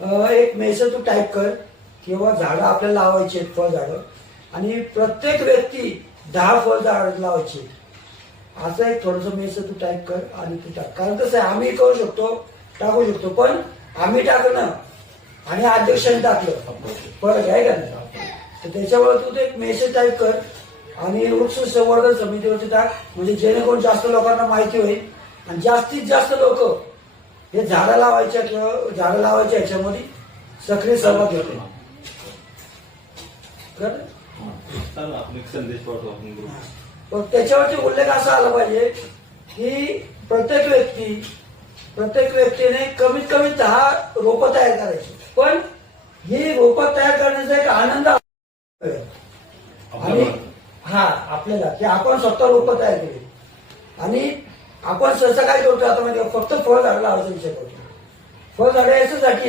एक मेसेज तू टाईप कर किंवा झाडं आपल्याला लावायची आहेत, फळ झाडं, आणि प्रत्येक व्यक्ती 10 फळ झाड लावायची. असं एक थोडंसं मेसेज तू टाईप कर आणि तू टाक. कारण कसं आहे, आम्ही करू शकतो, टाकू शकतो, पण आम्ही टाकणं आणि अध्यक्षांनी टाकलं फरक आहे का नाही. तर त्याच्यामुळे तू ते एक मेसेज टाईप कर आणि वृक्ष संवर्धन समितीवरती टाक, म्हणजे जेणेकरून जास्त लोकांना माहिती होईल आणि जास्तीत जास्त लोक हे झाडं लावायच्या किंवा झाडं लावायच्या ह्याच्यामध्ये सक्रिय सहभाग घेतो. संदेश पाठवू आपण ग्रुप. पण त्याच्यावरती उल्लेख असा आला पाहिजे की प्रत्येक व्यक्तीने कमीत कमी 10 रोपं तयार करायची. पण ही रोपं तयार करण्याचा एक आनंद आणि आपल्याला की आपण स्वतः रोपं तयार केली. आणि आपण सहसा काय करतो आता माहिती, फक्त फळ झाडं लावायचा विषय करतो. फळ झाडं याच्यासाठी